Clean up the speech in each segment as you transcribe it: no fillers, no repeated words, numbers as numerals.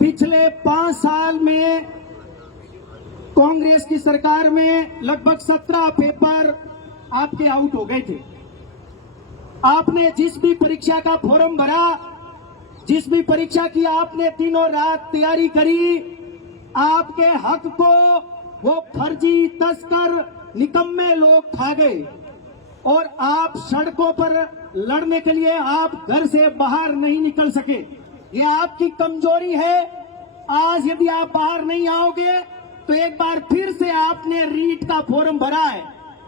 पिछले 5 साल में कांग्रेस की सरकार में लगभग 17 पेपर आपके आउट हो गए थे। आपने जिस भी परीक्षा का फॉर्म भरा, जिस भी परीक्षा की आपने दिनों रात तैयारी करी, आपके हक को वो फर्जी तस्कर निकम्मे लोग खा गए और आप सड़कों पर लड़ने के लिए आप घर से बाहर नहीं निकल सके। ये आपकी कमजोरी है। आज यदि आप बाहर नहीं आओगे तो एक बार फिर से आपने रीट का फॉर्म भरा है,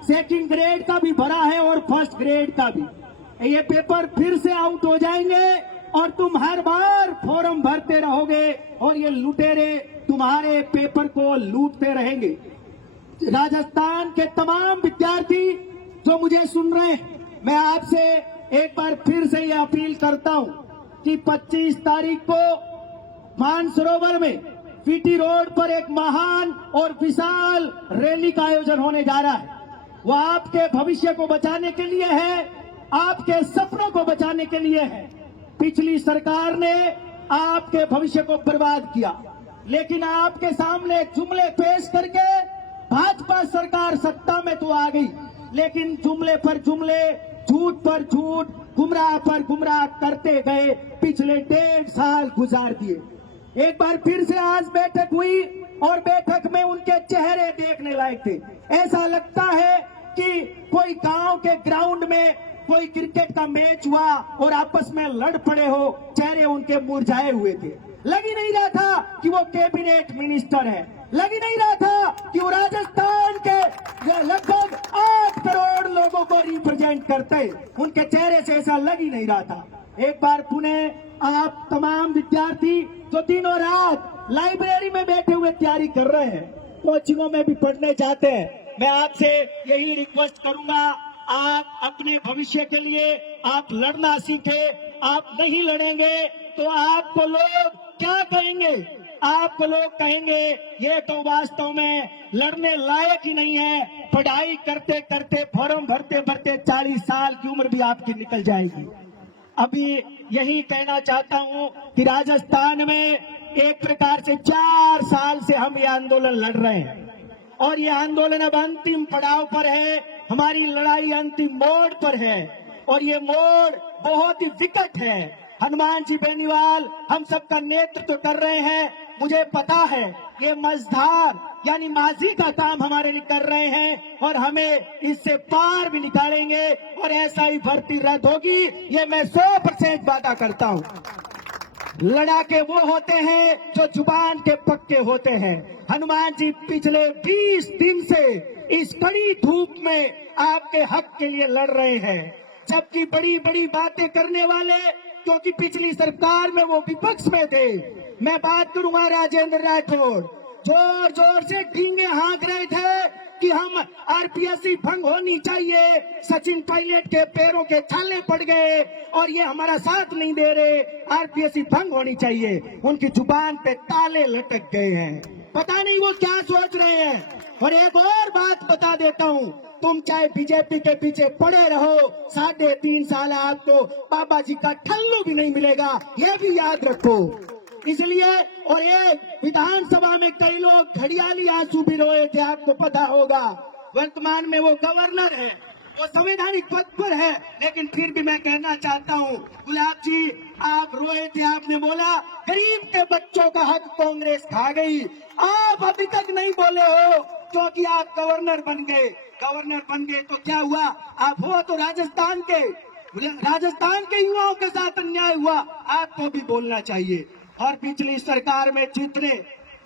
सेकंड ग्रेड का भी भरा है और फर्स्ट ग्रेड का भी। ये पेपर फिर से आउट हो जाएंगे और तुम हर बार फॉर्म भरते रहोगे और ये लुटेरे तुम्हारे पेपर को लूटते रहेंगे। राजस्थान के तमाम विद्यार्थी जो मुझे सुन रहे हैं, मैं आपसे एक बार फिर से ये अपील करता हूं कि 25 तारीख को मानसरोवर में पीटी रोड पर एक महान और विशाल रैली का आयोजन होने जा रहा है। वो आपके भविष्य को बचाने के लिए है, आपके सपनों को बचाने के लिए है। पिछली सरकार ने आपके भविष्य को बर्बाद किया, लेकिन आपके सामने जुमले पेश करके भाजपा सरकार सत्ता में तो आ गई, लेकिन जुमले पर जुमले, झूठ पर झूठ, गुमराह पर गुमराह करते गए। पिछले 1.5 साल गुजार दिए। एक बार फिर से आज बैठक हुई और बैठक में उनके चेहरे देखने लायक थे। ऐसा लगता है कि कोई गांव के ग्राउंड में कोई क्रिकेट का मैच हुआ और आपस में लड़ पड़े हो। चेहरे उनके मुरझाए हुए थे। लग ही नहीं रहा था कि वो कैबिनेट मिनिस्टर है, लग ही नहीं रहा था कि वो राजस्थान के लगभग 8 करोड़ लोगों को रिप्रेजेंट करते। उनके चेहरे से ऐसा लग ही नहीं रहा था। एक बार पुनः आप तमाम विद्यार्थी जो दिनों रात लाइब्रेरी में बैठे हुए तैयारी कर रहे हैं, कोचिंगों में भी पढ़ने जाते हैं, मैं आपसे यही रिक्वेस्ट करूंगा, आप अपने भविष्य के लिए आप लड़ना सीखे। आप नहीं लड़ेंगे तो आपको लोग क्या कहेंगे? आपको लोग कहेंगे ये तो वास्तव में लड़ने लायक ही नहीं है। पढ़ाई करते करते, फॉर्म भरते भरते 40 साल की उम्र भी आपकी निकल जाएगी। अभी यही कहना चाहता हूं कि राजस्थान में एक प्रकार से 4 साल से हम ये आंदोलन लड़ रहे हैं और ये आंदोलन अब अंतिम पड़ाव पर है। हमारी लड़ाई अंतिम मोड़ पर है और ये मोड़ बहुत ही विकट है। हनुमान जी बेनीवाल हम सबका नेतृत्व कर रहे हैं। मुझे पता है ये मझधार यानी माजी का काम हमारे लिए कर रहे हैं और हमें इससे पार भी निकालेंगे और ऐसा ही भर्ती रद्द होगी, ये मैं 100% वादा करता हूं। लड़ाके वो होते हैं जो जुबान के पक्के होते हैं। हनुमान जी पिछले 20 दिन से इस कड़ी धूप में आपके हक के लिए लड़ रहे हैं, जबकि बड़ी बड़ी बातें करने वाले, क्योंकि पिछली सरकार में वो विपक्ष में थे। मैं बात करूंगा राजेंद्र राठौड़, जोर जोर से डींगे हाँक रहे थे कि हम आरपीएससी भंग होनी चाहिए। सचिन पायलट के पैरों के छाले पड़ गए और ये हमारा साथ नहीं दे रहे, आरपीएससी भंग होनी चाहिए। उनकी जुबान पे ताले लटक गए हैं, पता नहीं वो क्या सोच रहे हैं। और एक और बात बता देता हूँ, तुम चाहे बीजेपी के पीछे पड़े रहो, 3.5 साल आपको बाबा जी का ठल्लू भी नहीं मिलेगा, ये भी याद रखो। इसलिए और एक विधानसभा में कई लोग घड़ियाली आंसू भी रोए थे, आपको पता होगा। वर्तमान में वो गवर्नर है, वो संवैधानिक पद पर है, लेकिन फिर भी मैं कहना चाहता हूँ, गुलाब जी आप रोए थे, आपने बोला गरीब के बच्चों का हक कांग्रेस खा गई। आप अभी तक नहीं बोले हो क्योंकि आप गवर्नर बन गए। गवर्नर बन गए तो क्या हुआ? आप हो तो राजस्थान के युवाओं के साथ अन्याय हुआ, आपको भी बोलना चाहिए। और पिछली सरकार में जितने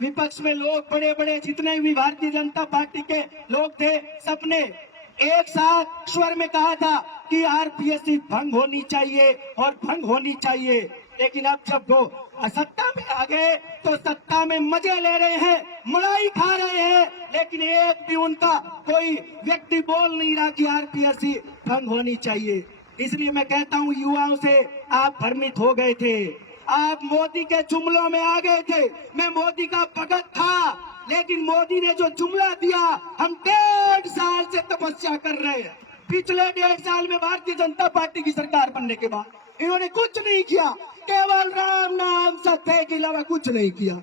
विपक्ष में लोग बड़े बड़े, जितने भी भारतीय जनता पार्टी के लोग थे, सबने एक साथ स्वर में कहा था कि आरपीएससी भंग होनी चाहिए और भंग होनी चाहिए। लेकिन अब जब वो सत्ता में आ गए तो सत्ता में मजे ले रहे हैं, मलाई खा रहे हैं, लेकिन एक भी उनका कोई व्यक्ति बोल नहीं रहा कि आरपीएससी भंग होनी चाहिए। इसलिए मैं कहता हूँ युवाओं से, आप भ्रमित हो गए थे, आप मोदी के जुमलों में आ गए थे। मैं मोदी का भगत था, लेकिन मोदी ने जो जुमला दिया, हम 1.5 साल से तपस्या कर रहे हैं। पिछले 1.5 साल में भारतीय जनता पार्टी की सरकार बनने के बाद इन्होंने कुछ नहीं किया, केवल राम नाम सत्य के अलावा कुछ नहीं किया,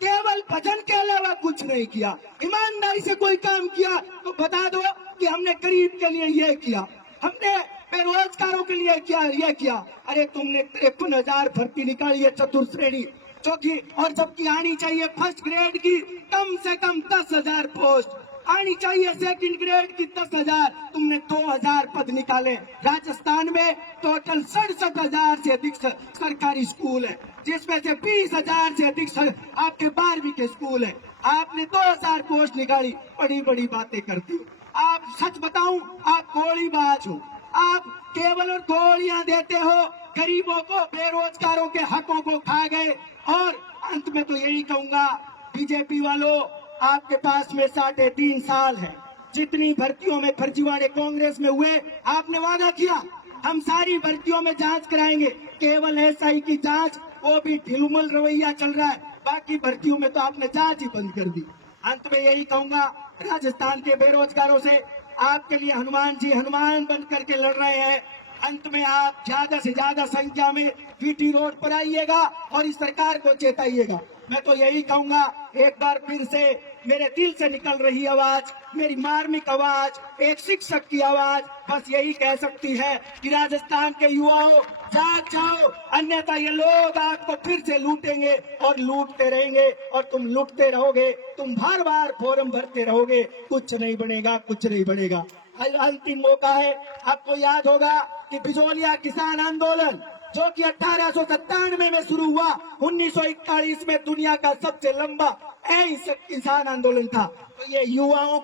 केवल भजन के अलावा कुछ नहीं किया। ईमानदारी से कोई काम किया तो बता दो कि हमने गरीब के लिए ये किया, हमने बेरोजगारों के लिए क्या ये किया। अरे तुमने 53,000 भर्ती निकाली है चतुर्श्रेणी जो कि, और जबकि आनी चाहिए फर्स्ट ग्रेड की कम से कम 10,000 पोस्ट आनी चाहिए, सेकंड ग्रेड की 10,000, तुमने 2,000 पद निकाले। राजस्थान में टोटल 67,000 से अधिक सरकारी स्कूल है, जिसमें से 20,000 से अधिक आपके 12वीं के स्कूल है। आपने 2,000 पोस्ट निकाली, बड़ी बड़ी बातें करती हो। आप सच बताऊं, आप गोलीबाज हो, आप केवल और गोलियां देते हो, गरीबों को बेरोजगारों के हकों को खा गए। और अंत में तो यही कहूंगा, बीजेपी वालों, आपके पास में 3.5 साल है, जितनी भर्तियों में फर्जीवाड़े कांग्रेस में हुए, आपने वादा किया हम सारी भर्तियों में जांच कराएंगे, केवल एसआई की जांच, वो भी ढिलमुल रवैया चल रहा है, बाकी भर्तियों में तो आपने जांच ही बंद कर दी। अंत में यही कहूंगा, राजस्थान के बेरोजगारों से आपके लिए हनुमान जी हनुमान बन करके लड़ रहे हैं। अंत में आप ज्यादा से ज्यादा संख्या में वीटी रोड पर आइएगा और इस सरकार को चेताइएगा। मैं तो यही कहूंगा, एक बार फिर से मेरे दिल से निकल रही आवाज, मेरी मार्मिक आवाज, एक शिक्षक की आवाज बस यही कह सकती है कि राजस्थान के युवाओं जाग जाओ, अन्यथा ये लोग आपको फिर से लूटेंगे और लूटते रहेंगे और तुम लूटते रहोगे, तुम बार बार फॉर्म भरते रहोगे, कुछ नहीं बनेगा, कुछ नहीं बनेगा। अंतिम मौका है। आपको याद होगा कि बिजोलिया किसान आंदोलन जो कि 1897 में शुरू हुआ, 1941 में दुनिया का सबसे लंबा किसान आंदोलन था। तो ये युवाओं